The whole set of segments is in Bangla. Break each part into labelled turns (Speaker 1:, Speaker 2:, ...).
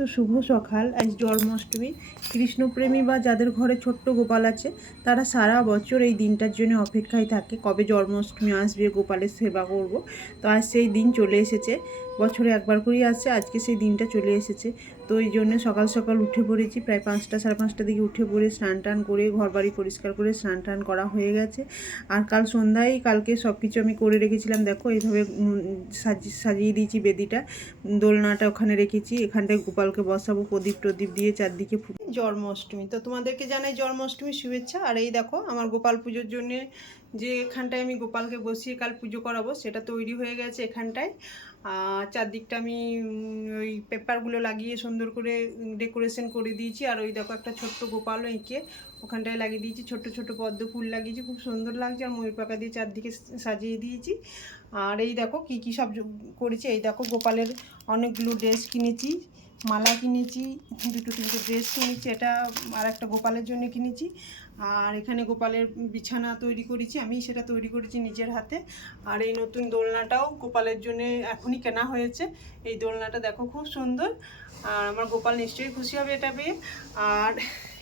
Speaker 1: তো শুভ সকাল, আজ জন্মাষ্টমী। কৃষ্ণপ্রেমী বা যাদের ঘরে ছোট্ট গোপাল আছে, তারা সারা বছর এই দিনটার জন্য অপেক্ষায় থাকে, কবে জন্মাষ্টমী আসবে, গোপালের সেবা করব। তো আজ সেই দিন চলে এসেছে। বছরে একবার করেই আসছে, আজকে সেই দিনটা চলে এসেছে। তো এই জন্য সকাল সকাল উঠে পড়েছি, প্রায় পাঁচটা সাড়ে পাঁচটা দিকে উঠে পড়ে স্নান টান করে ঘর বাড়ি পরিষ্কার করে স্নান টান করা হয়ে গেছে। আর কাল সন্ধ্যায় কালকে সব কিছু আমি করে রেখেছিলাম, দেখো এইভাবে সাজিয়ে সাজিয়ে দিয়েছি বেদিটা, দোলনাটা ওখানে রেখেছি, এখানটায় গোপালকে বসাবো, প্রদীপ টদীপ দিয়ে চারদিকে জন্মাষ্টমী, তো তোমাদেরকে জানাই জন্মাষ্টমী শুভেচ্ছা। আর এই দেখো আমার গোপাল পুজোর জন্য যে এখানটায় আমি গোপালকে বসিয়ে কাল পুজো করাবো, সেটা তৈরি হয়ে গেছে এখানটায়। চারদিকটা আমি ওই পেপারগুলো লাগিয়ে সুন্দর করে ডেকোরেশন করে দিয়েছি। আর ওই দেখো একটা ছোট্ট গোপালও এঁকে ওখানটায় লাগিয়ে দিয়েছি। ছোট ছোট পদ্ম ফুল লাগিয়েছি। খুব সুন্দর লাগছে। আর ময়ূর পাকা দিয়ে চারদিকে সাজিয়ে দিয়েছি। আর এই দেখো কি কি সব করেছি। এই দেখো গোপালের অনেকগুলো ড্রেস কিনেছি। মালা কিনেছি দুটো তিনটে ড্রেস কিনেছি, এটা আর একটা গোপালের জন্য কিনেছি। আর এখানে গোপালের বিছানা তৈরি করেছি, আমি সেটা তৈরি করেছি নিজের হাতে। আর এই নতুন দোলনাটাও গোপালের জন্য এখনই কেনা হয়েছে। এই দোলনাটা দেখো খুব সুন্দর। আর আমার গোপাল নিশ্চয়ই খুশি হবে এটা পেয়ে। আর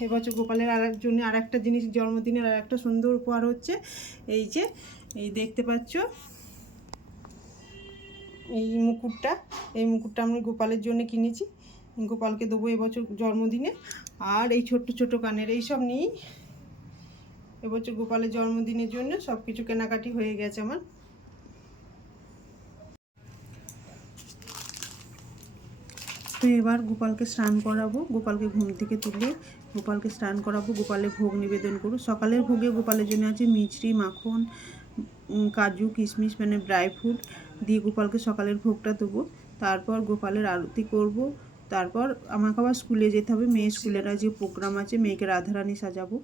Speaker 1: এবছর গোপালের আর জন্য আর একটা জিনিস, জন্মদিনের আর একটা সুন্দর উপহার হচ্ছে, এই যে, এই দেখতে পাচ্ছ? এই মুকুটটা এই মুকুটটা আমি গোপালের জন্য কিনেছি। গোপালকে দেবো এবছর জন্মদিনে। আর এই ছোট্ট ছোট কানের এই সব নিয়েই এবছর গোপালের জন্মদিনের জন্য সব কিছু কেনাকাটি হয়ে গেছে আমার। তো এবার গোপালকে স্নান করাবো, গোপালকে ঘুম থেকে তুলে গোপালকে স্নান করাবো, গোপালের ভোগ নিবেদন করব। সকালের ভোগে গোপালের জন্য আছে মিছরি, মাখন কাজু, কিশমিশ মানে ড্রাই ফ্রুট দিয়ে গোপালকে সকালের ভোগটা দেবো। তারপর গোপালের আরতি করব। তারপর আমাকে আবার স্কুলে যেতে হবে। মেয়ে স্কুলের যে প্রোগ্রাম আছে, মেয়েকে রাধারানী সাজাবো।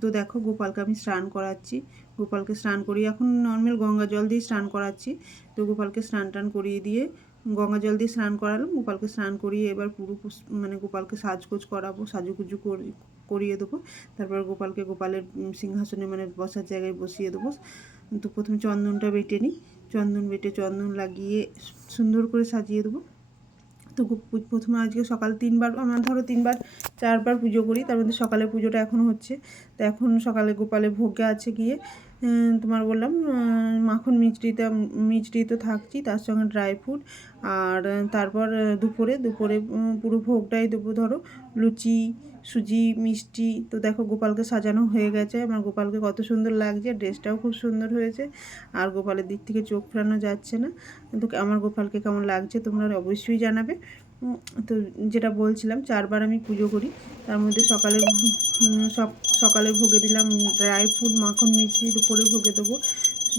Speaker 1: তো দেখো গোপালকে আমি স্নান করাচ্ছি। গোপালকে স্নান করিয়ে এখন নর্মাল গঙ্গা জল দিয়ে স্নান করাচ্ছি। তো গোপালকে স্নান টান করিয়ে দিয়ে গঙ্গা জল দিয়ে স্নান করালাম। গোপালকে স্নান করিয়ে এবার পুরো মানে গোপালকে সাজগোজ করাবো, সাজুগুজু করি- করিয়ে দেবো। তারপর গোপালকে গোপালের সিংহাসনে মানে বসার জায়গায় বসিয়ে দেবো। তো প্রথমে চন্দনটা বেটে নিই। চন্দন বেটে চন্দন লাগিয়ে সুন্দর করে সাজিয়ে দেবো। তো প্রথমে আজকে সকাল তিনবার, আমার ধরো তিনবার, চারবার পুজো করি, তার মধ্যে সকালে পুজোটা এখন হচ্ছে। তো এখন সকালে গোপালে ভোগে আছে গিয়ে তোমার বললাম মাখন মিষ্টিতে মিচড়ি তো থাকছি, তার সঙ্গে ড্রাই ফ্রুট, আর, তারপর দুপুরে দুপুরে পুরো ভোগটাই দুপুর ধরো, লুচি সুজি, মিষ্টি, তো দেখো গোপালকে সাজানো হয়ে গেছে। আমার গোপালকে কত সুন্দর লাগছে, ড্রেসটাও খুব সুন্দর হয়েছে। আর গোপালের দিক থেকে চোখ ফেরানো যাচ্ছে না। কিন্তু আমার গোপালকে কেমন লাগছে তোমরা অবশ্যই জানাবে। তো যেটা বলছিলাম, চারবার আমি পুজো করি। তার মধ্যে সকালে সব, সকালে ভোগে দিলাম ড্রাই ফ্রুট, মাখন মিষ্টি দুপুরে ভোগে দেবো।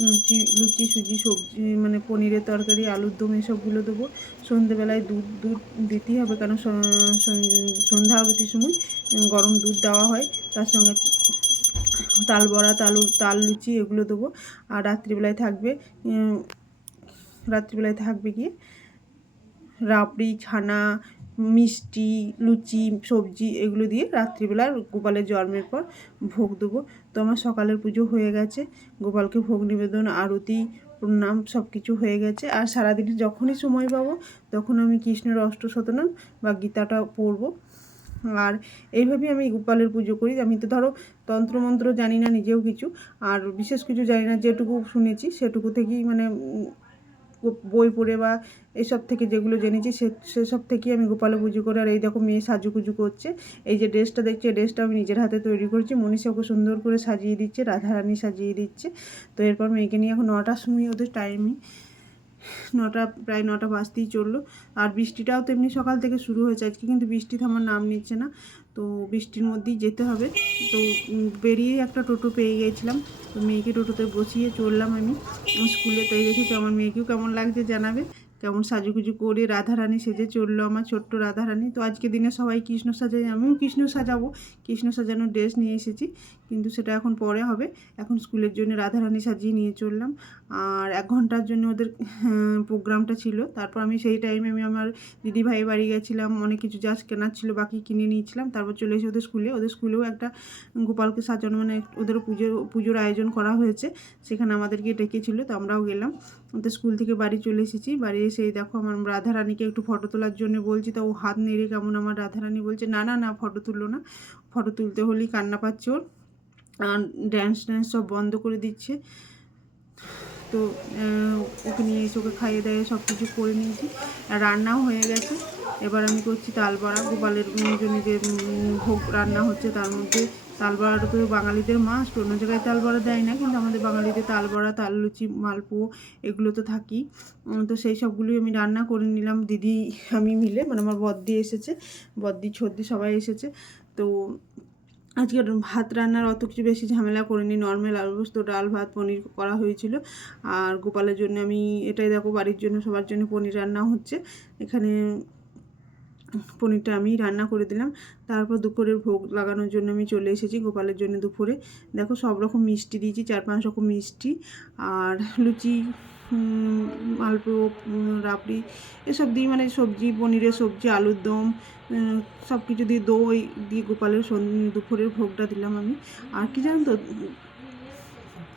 Speaker 1: লুচি লুচি, সুজি, সবজি মানে পনিরের তরকারি, আলুর দম এসবগুলো দেবো। সন্ধেবেলায় দুধ দুধ দিতেই হবে, কারণ সন্ধ্যা আরতির সময় গরম দুধ দেওয়া হয়। তার সঙ্গে তাল বড়া, তালু তাল লুচি এগুলো দেবো। আর রাত্রিবেলায় থাকবে রাত্রিবেলায় থাকবে গিয়ে রাবড়ি, ছানা, মিষ্টি, লুচি, সবজি এগুলো দিয়ে রাত্রিবেলা গোপালের জন্মের পর ভোগ দেবো। তো আমার সকালের পুজো হয়ে গেছে। গোপালকে ভোগ নিবেদন, আরতি, প্রণাম সব কিছু হয়ে গেছে। আর সারাদিন যখনই সময় পাবো তখন আমি কৃষ্ণের অষ্টশতনাম বা গীতাটা পড়ব। আর এইভাবেই আমি গোপালের পুজো করি। আমি তো ধরো তন্ত্রমন্ত্র জানি না, নিজেও কিছু। আর বিশেষ কিছু জানি না, যেটুকু শুনেছি সেটুকু থেকেই মানে বই পড়ে বা এসব থেকে যেগুলো জেনেছি সে, সেসব থেকেই আমি গোপালে পুজো করে। আর এই দেখো মেয়ে সাজুগুজু করছে। এই যে ড্রেসটা দেখছি, এই ড্রেসটা আমি নিজের হাতে তৈরি করছি। মনীষা ওকে সুন্দর করে সাজিয়ে দিচ্ছে, রাধারানী সাজিয়ে দিচ্ছে। তো এরপর মেয়েকে নিয়ে এখন নটার সময় ওদের টাইমই নটা, প্রায় নটা বাজতেই চলল। আর বৃষ্টিটাও তেমনি সকাল থেকে শুরু হয়েছে আজকে, কিন্তু বৃষ্টি থামার নাম নিচ্ছে না। তো বৃষ্টির মধ্যেই যেতে হবে। তো বেরিয়েই একটা টোটো পেয়ে গিয়েছিলাম তো মেয়েকে টোটোতে বসিয়ে চললাম আমি। স্কুলে তাই দেখেছি আমার মেয়েকেও কেমন লাগছে জানাবে। কেমন সাজুগুজু করে রাধারানী সেজে চলল আমার ছোট্ট রাধারানী। তো আজকে দিনে সবাই কৃষ্ণ সাজাই আমিও কৃষ্ণ সাজাবো। কৃষ্ণ সাজানোর ড্রেস নিয়ে এসেছি। কিন্তু সেটা এখন পরে হবে। এখন স্কুলের জন্য রাধারানী সাজিয়ে নিয়ে চললাম। আর এক ঘণ্টার জন্য ওদের প্রোগ্রামটা ছিল। তারপর আমি সেই টাইমে আমি আমার দিদি ভাই বাড়ি গেছিলাম। অনেক কিছু যা কেনার ছিল বাকি কিনে নিয়েছিলাম। তারপর চলে এসে ওদের স্কুলে। ওদের স্কুলেও একটা গোপালকে সাজানো মানে ওদেরও পুজো, পুজোর আয়োজন করা হয়েছে। সেখানে আমাদেরকে ডেকেছিল, তো আমরাও গেলাম। ওদের স্কুল থেকে বাড়ি চলে এসেছি। বাড়ি এসে দেখো আমার রাধারানীকে একটু ফটো তোলার জন্য বলছি, তা ও হাত নেড়ে কেমন? আমার রাধারানী বলছে, না না না ফটো তুললো না। ফটো তুলতে হলেই কান্না পাচ্ছে ওর। ড্যান্স ড্যান্স সব বন্ধ করে দিচ্ছে। তো ওকে নিয়ে এসে ওকে খাইয়ে দাইয়ে সব কিছু করে নিয়েছি। রান্নাও হয়ে গেছে। এবার আমি করছি তাল বড়া। গোপালের জন্য যে ভোগ রান্না হচ্ছে তার মধ্যে। তাল বড়াটা তো বাঙালিদের মাস্ট অন্য জায়গায় তাল বড়া দেয় না, কিন্তু আমাদের বাঙালিদের তাল বড়া, তাল লুচি মালপো এগুলো তো থাকি। তো সেই সবগুলোই আমি রান্না করে নিলাম। দিদি, আমি মিলে মানে আমার বদ্দি এসেছে। বদ্দি, ছদ্দি সবাই এসেছে। তো আজকে ভাত রান্নার অত কিছু বেশি ঝামেলা করিনি নর্মাল আলু পোস্ত, ডাল, ভাত, পনির করা হয়েছিল। আর গোপালের জন্য আমি এটাই দেখো, বাড়ির জন্য, সবার জন্য পনির রান্না হচ্ছে। এখানে পনিরটা আমি রান্না করে দিলাম। তারপর দুপুরের ভোগ লাগানোর জন্য আমি চলে এসেছি গোপালের জন্য দুপুরে। দেখো সব রকম মিষ্টি দিয়েছি, চার পাঁচ রকম মিষ্টি। আর লুচি মালপো রাবড়ি, এসব দিয়ে মানে সবজি, পনিরের সবজি, আলুর দম সব কিছু দিয়ে দই দিয়ে গোপালের দুপুরের ভোগটা দিলাম আমি। আর কি জানো তো,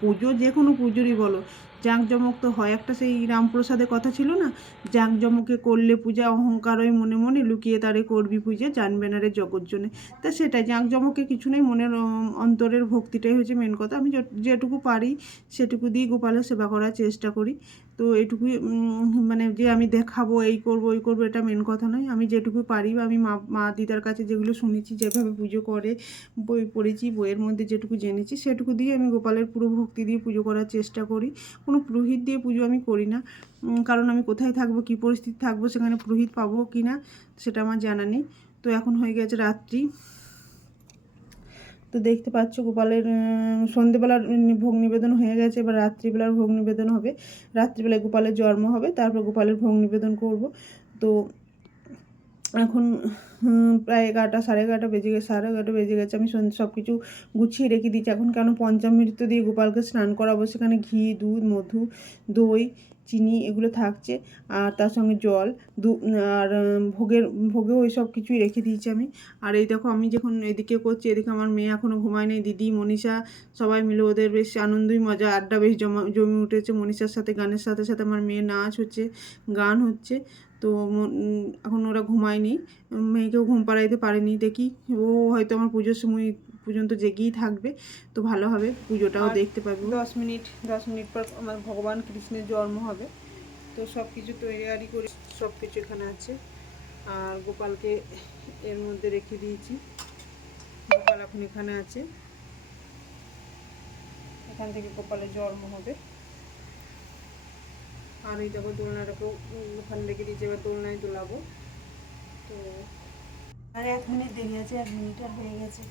Speaker 1: পুজো যে কোনো পুজোরই বলো জাঁকজমক তো হয়। একটা সেই রামপ্রসাদের কথা ছিল না? জাঁকজমকে করলে পূজা, অহংকার ওই মনে মনে লুকিয়ে তারে করবি পূজা, জানবে না রে জগৎ জনে। তা সেটাই, জাঁকজমকে কিছু নেই, মনের অন্তরের ভক্তিটাই হচ্ছে মেন কথা। আমি যেটুকু পারি সেটুকু দিয়ে গোপালের সেবা করার চেষ্টা করি। তো এটুকুই মানে যে আমি দেখাবো, এই করব, ওই করব, এটা মেন কথা নয়। আমি যেটুকু পারি বা আমি মা মা দিদার কাছে যেগুলো শুনেছি, যেভাবে পুজো করে, বই পড়েছি, বইয়ের মধ্যে যেটুকু জেনেছি, সেটুকু দিয়ে আমি গোপালের পুরো ভক্তি দিয়ে পুজো করার চেষ্টা করি। কোনো পুরোহিত দিয়ে পুজো আমি করি না। কারণ আমি কোথায় থাকব, কী পরিস্থিতি থাকব, সেখানে পুরোহিত পাবো কি না, সেটা আমার জানা নেই। তো এখন হয়ে গেছে রাত্রি। তো দেখতে পাচ্ছ গোপালের সন্ধেবেলার ভোগ নিবেদন হয়ে গেছে, এবার রাত্রিবেলার ভোগ নিবেদন হবে। রাত্রিবেলায় গোপালের জন্ম হবে, তারপর গোপালের ভোগ নিবেদন করব। তো এখন প্রায় এগারোটা, সাড়ে এগারোটা বেজে গেছে, সাড়ে এগারোটা বেজে গেছে, আমি সব কিছু গুছিয়ে রেখে দিচ্ছি এখন কেন পঞ্চামৃত দিয়ে গোপালকে স্নান করাবো? সেখানে ঘি, দুধ, মধু, দই, চিনি, এগুলো থাকছে। আর তার সঙ্গে জল, দু, আর ভোগের, ভোগেও ওই সব কিছুই রেখে দিয়েছি আমি। আর এই দেখো, আমি যখন এদিকে করছি, এদিকে আমার মেয়ে এখনও ঘুমায় নেই। দিদি, মনীষা, সবাই মিলে ওদের বেশ আনন্দই মজা, আড্ডা বেশ জমা, জমে উঠেছে। মনীষার সাথে, গানের সাথে সাথে আমার মেয়ে নাচ হচ্ছে, গান হচ্ছে। তো এখন ওরা ঘুমায়নি। মেয়েকেও ঘুম পাড়াইতে পারেনি দেখি। ও হয়তো আমার পুজোর সময় পর্যন্ত জেগেই থাকবে তো ভালো হবে। পুজোটাও দেখতে পাবে। দশ মিনিট দশ মিনিট পর আমার ভগবান কৃষ্ণের জন্ম হবে। তো সব কিছু তৈরি করে সব কিছু এখানে আছে। আর গোপালকে এর মধ্যে রেখে দিয়েছি। গোপাল এখন এখানে আছে। এখান থেকে গোপালের জন্ম হবে। আর এই দেখো দোলনাটাকেও ওখানে রেখে দিয়েছি, এবার দোলনায় দোলাবো। তো আর এক মিনিট দেরি আছে, এক মিনিট আর হয়ে গেছে।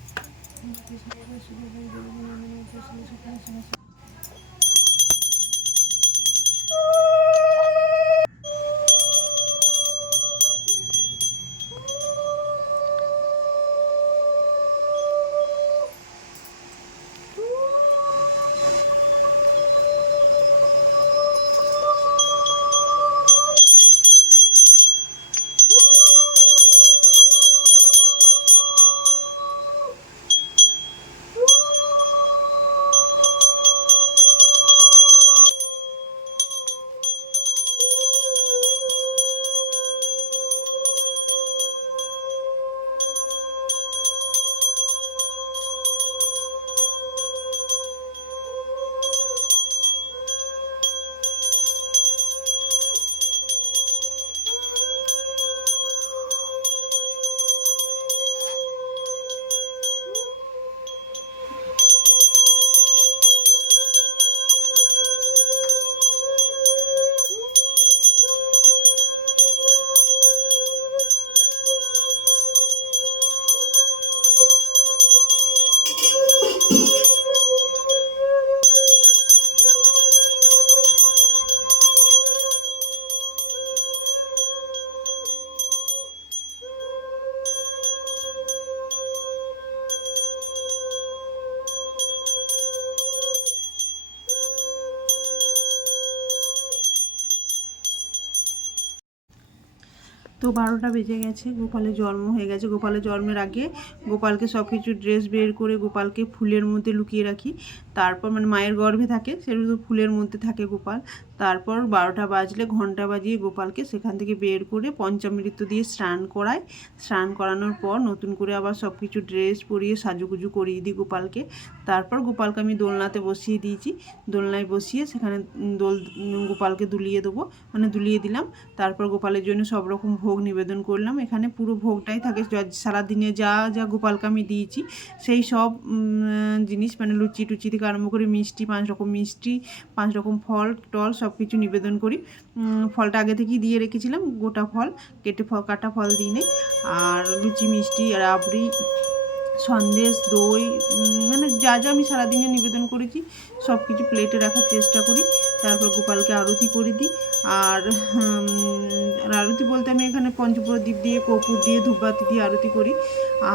Speaker 1: তো বারোটা বেজে গেছে, গোপালের জন্ম হয়ে গেছে। গোপালের জন্মের আগে গোপালকে সব কিছু ড্রেস বের করে গোপালকে ফুলের মধ্যে লুকিয়ে রাখি। তারপর মানে মায়ের গর্ভে থাকে সেগুলো ফুলের মধ্যে থাকে গোপাল। তারপর বারোটা বাজলে ঘণ্টা বাজিয়ে গোপালকে সেখান থেকে বের করে পঞ্চামৃত দিয়ে স্নান করাই স্নান করানোর পর নতুন করে আবার সব কিছু ড্রেস পরিয়ে সাজুগুজু করিয়ে দিই গোপালকে। তারপর গোপালকে আমি দোলনাতে বসিয়ে দিয়েছি। দোলনায় বসিয়ে সেখানে দোল গোপালকে দুলিয়ে দেবো। মানে দুলিয়ে দিলাম। তারপর গোপালের জন্য সব রকম ভোগ নিবেদন করলাম। এখানে পুরো ভোগটাই থাকে। সারাদিনে যা যা গোপালকে আমি দিয়েছি, সেই সব জিনিস মানে লুচি টুচি থেকে আরম্ভ করে মিষ্টি, পাঁচ রকম মিষ্টি, পাঁচ রকম ফল, টল সব কিছু নিবেদন করি। ফলটা আগে থেকেই দিয়ে রেখেছিলাম। গোটা ফল, কেটে ফল, কাটা ফল দিই আর লুচি, মিষ্টি রাবড়ি সন্দেশ, দই মানে যা যা আমি সারাদিনে নিবেদন করেছি সব কিছু প্লেটে রাখার চেষ্টা করি। তারপর গোপালকে আরতি করে দিই। আর আর আরতি বলতে আমি এখানে পঞ্চপ্রদীপ দিয়ে, কপুর দিয়ে, ধূপবাতি দিয়ে আরতি করি।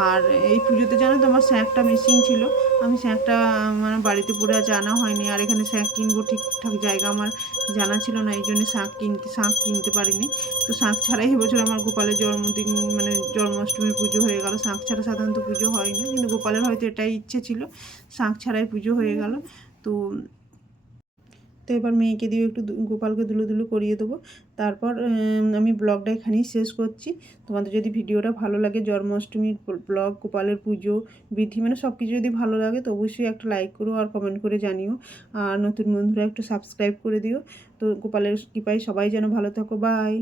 Speaker 1: আর এই পুজোতে জানো তো আমার স্যাঁকটা মিসিং ছিল। আমি স্যাঁকটা মানে বাড়িতে পরে আজ আনা হয়নি। আর এখানে স্যাঁক কিনবো ঠিকঠাক জায়গা আমার জানা ছিল না, এই জন্য শাঁখ কিনতে শাঁখ কিনতে পারিনি। তো শাঁখ ছাড়াই এবছর আমার গোপালের জন্মদিন মানে জন্মাষ্টমীর পুজো হয়ে গেল। শাঁখ ছাড়া সাধারণত পুজো হয় না কিন্তু গোপালের হয়তো এটাই ইচ্ছে ছিল। শাঁখ ছাড়াই পুজো হয়ে গেল। তো তো এবার মেয়েকে দিয়ে একটু গোপালকে দুলু দুলু করিয়ে দেবো। তারপর আমি ব্লগটা এখানেই শেষ করছি। তোমাদের যদি ভিডিওটা ভালো লাগে, জন্মাষ্টমীর ব্লগ, গোপালের পুজো, বিধি মানে সব কিছু যদি ভালো লাগে, তো অবশ্যই একটা লাইক করো আর কমেন্ট করে জানিও। আর নতুন বন্ধুরা একটু সাবস্ক্রাইব করে দিও। তো গোপালের কৃপায় সবাই যেন ভালো থাকো। বাই